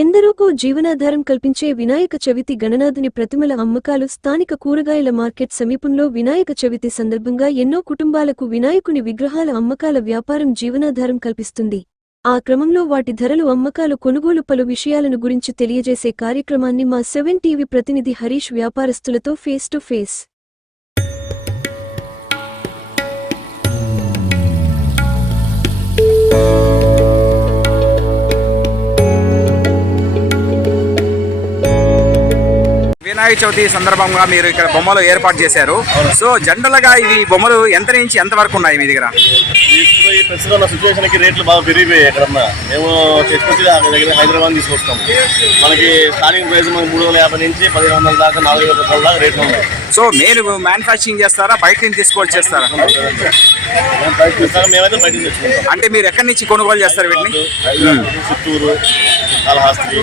ఎందరోకో జీవనాధారం కల్పించే వినాయక చవితి గణనాథుని ప్రతిమల అమ్మకాలు స్థానిక కూరగాయల మార్కెట్ సమీపంలో వినాయక చవితి సందర్భంగా ఎన్నో కుటుంబాలకు వినాయకుని విగ్రహాల అమ్మకాల వ్యాపారం జీవనాధారం కల్పిస్తుంది. ఆ క్రమంలో వాటి ధరలు, అమ్మకాలు, కొనుగోలు, పలు విషయాలను గురించి తెలియజేసే కార్యక్రమాన్ని మా 7 టీవీ ప్రతినిధి హరీష్ వ్యాపారస్తులతో face to face. Vinayaka Chavithi సందర్భంగా మీరు ఇక్కడ బొమ్మలు ఏర్పాటు చేశారు. సో జనరల్ గా ఇవి బొమ్మలు ఎంత నుంచి ఎంత వరకు ఉన్నాయి మీ దగ్గర? ఇప్పుడు ఈ ప్రస్తుతం సిచ్యువేషన్ కి రేట్లు బాగా పెరిగిపోయాయి. ఎక్కడన్నా మేము తీసుకొచ్చి దగ్గర హైదరాబాద్ తీసుకొస్తాము. మనకి స్టార్టింగ్ ప్రైస్ మనకి 350 నుంచి 1500 దాకా 4000 రూపాయల దాకా రేట్లు ఉన్నాయి. సో మీరు మ్యానుఫ్యాక్చరింగ్ చేస్తారా, బయట నుంచి తీసుకొచ్చి చేస్తారా? మేమైతే బయట తెచ్చుకుంటాం. అంటే మీరు ఎక్కడి నుంచి కొనుగోలు చేస్తారు వీటిని? చిత్తూరు, కాళహస్తి,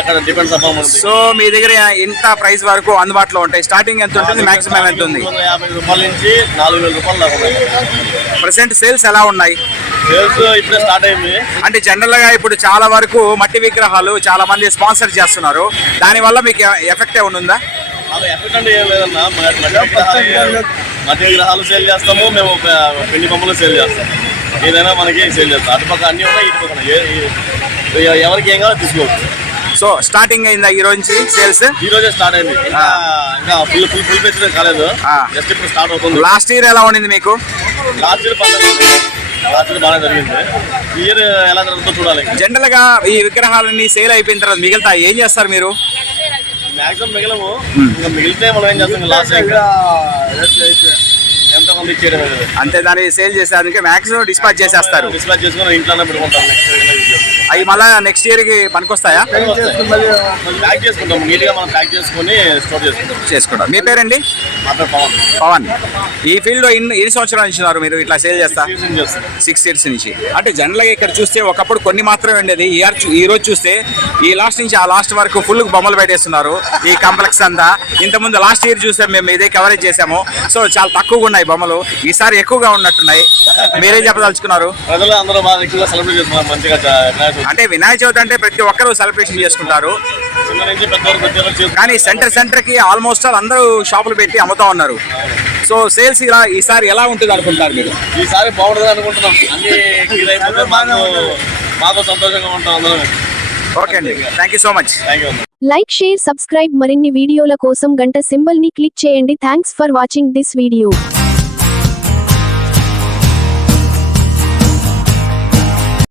ఎక్కడ డిపెండ్స్ అవ్వడం. సో మీ దగ్గర ఎంత ప్రైస్ వరకు అందుబాటులో ఉంటాయి? స్టార్టింగ్ ఎంత ఉంటుంది, మాక్సిమం ఎంత ఉంది? 350 రూపాయల నుంచి 4000 రూపాయల దాకా ఉన్నాయి. ప్రెసెంట్ సేల్స్ ఎలా ఉన్నాయి? సేల్స్ ఇప్పుడే స్టార్ట్ అయింది. అంటే జనరల్ గా ఇప్పుడు చాలా వరకు మట్టి విగ్రహాలు చాలా మంది స్పాన్సర్ చేస్తున్నారు. దానివల్ల మీకు ఎఫెక్ట్ ఏమైనా ఉందా? ఎఫెక్ట్ అంటే ఏం లేదన్నా. మట్టి విగ్రహాలు సేల్ చేస్తాము, మేము పిండి బొమ్మలు సేల్ చేస్తాము. ఏదైనా మనకి సేల్ చేస్తాం. అటుపక్క అన్ని ఉన్నాయి, ఇటుపక్క ఎవరికి ఏం కావాలో తీసుకోవచ్చు. సో స్టార్టింగ్ అయిందా ఈ రోజు నుంచి సేల్స్? ఈ రోజే స్టార్ట్ అయింది. ఇంకా ఫుల్ పేజ్ కాలేదు, జస్ట్ ఇప్పుడు స్టార్ట్ అవుతుంది. లాస్ట్ ఇయర్ ఎలా ఉండింది మీకు? లాస్ట్ ఇయర్ బాగా జరిగింది. ఈ ఇయర్ ఎలా జరుగుతుందో చూడాలి. జనరల్ గా ఈ విగ్రహాలన్నీ సేల్ అయిపోయిన తర్వాత మిగతా ఏం చేస్తారు మీరు? మాక్సిమం మిగలము. ఇంకా మిగిలితే మనం ఏం చేస్తాం, లాస్ట్ ఎంత మంది ఇచ్చేయడం అంతే. దాన్ని సేల్ చేసేదానికి మాక్సిమం డిస్పాచ్ చేసేస్తారు. డిస్పాచ్ చేసుకుని ఇంట్లోనే పెట్టుకుంటాం. అవి మళ్ళీ నెక్స్ట్ ఇయర్ కి పనికొస్తాయా? ప్యాక్ చేసుకుంటాం, నీట్ గా మనం ప్యాక్ చేసుకుని స్టోర్ చేసుకుంటాం. మీ పేరండి? పవన్. ఈ ఫీల్డ్ లో ఎన్ని సంవత్సరాల నుంచి ఉన్నారు మీరు ఇట్లా సేల్ చేస్తా? 6 years నుంచి. అంటే జనరల్ గా ఇక్కడ చూస్తే ఒకప్పుడు కొన్ని మాత్రమే ఉండేది. ఈ రోజు చూస్తే ఈ లాస్ట్ నుంచి ఆ లాస్ట్ వరకు ఫుల్ బొమ్మలు పెట్టేస్తున్నారు ఈ కాంప్లెక్స్ అంతా. ఇంతకుముందు లాస్ట్ ఇయర్ చూసాం మేము, ఇదే కవరేజ్ చేసాము. సో చాలా తక్కువగా ఉన్నాయి బొమ్మలు, ఈసారి ఎక్కువగా ఉన్నట్టున్నాయి. మీరేం చెప్పదలుచుకున్నారు? ప్రజలు అందరూ బాగా ఎక్కువగా సెలబ్రేట్ చేస్తున్నారు మంచిగా. అంటే వినాయక చవితి అంటే ప్రతి ఒక్కరు సెలబ్రేషన్ చేసుకుంటారు, కానీ సెంటర్ కి ఆల్మోస్ట్ అందరూ షాపులు పెట్టి అమ్ముతా ఉన్నారు. సో సేల్స్ ఈసారి ఎలా ఉంటుంది అనుకుంటారు మీరు? ఈసారి బాగుంటుంది అనుకుంటున్నాం. అన్ని మాకు సంతోషంగా ఉంటాం అందరం. ఓకే అండి, thank you so much. Like, share, subscribe. మరిన్ని వీడియోల కోసం గంట సింబల్ ని క్లిక్ చేయండి. Thanks for watching this video.